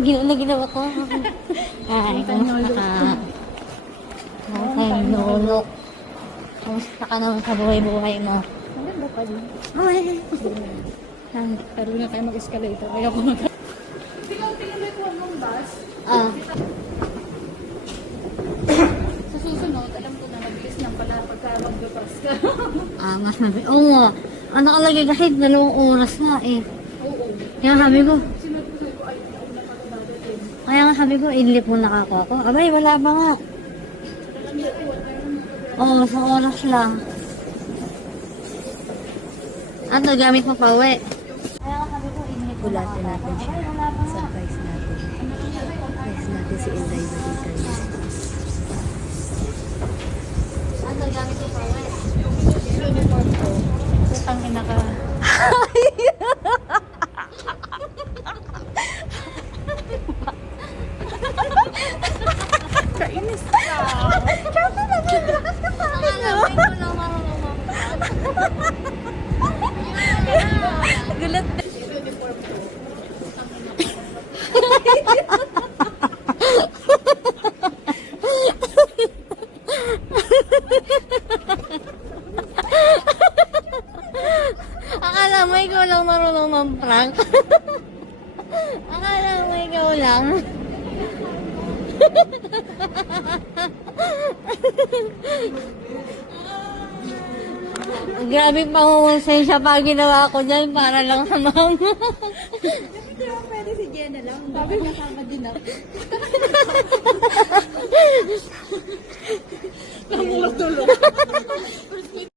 Ginawa ko. Ay, kamusta ka? Okay, nulok. Kamusta ka naman sa buhay-buhay mo? Maganda pa din. Ay. Pero na tayo mag-escalator. Kaya ako mag- Tingnan mo yung ng bus. Ah. Sa susunod, alam ko na mabilis lang pala pagka mag-bus ka. Mas mabi. Oo nga. Ang nakalagay kasi 2 oras nga eh. Oo. Kaya sabi ko, Sinabi ko ay nauna pa dadating. kaya nga sabi ko, idlip mo na ako. Abay, wala ba nga? Oo, sa oras lang. Ano, gamit mo pa uwi? Kaya nga sabi ko, idlip mo na ako. Bulatin natin siya. Abay, wala ba nga? Surprise natin. Surprise natin si Inday Balikan niya. Ano, gamit mo pa uwi? Uniform ko. Putang ina ka. Kainis ka. Gulat. Uniform ko. Akala mo ikaw lang marunong mag-prank. Akala mo ikaw lang. Grabe pangungonsensya pa ginawa ko dyan para lang sa mama. Hindi ba pwede si Jenna lang? Sabi kasama din ako. Namulog-tulog. First week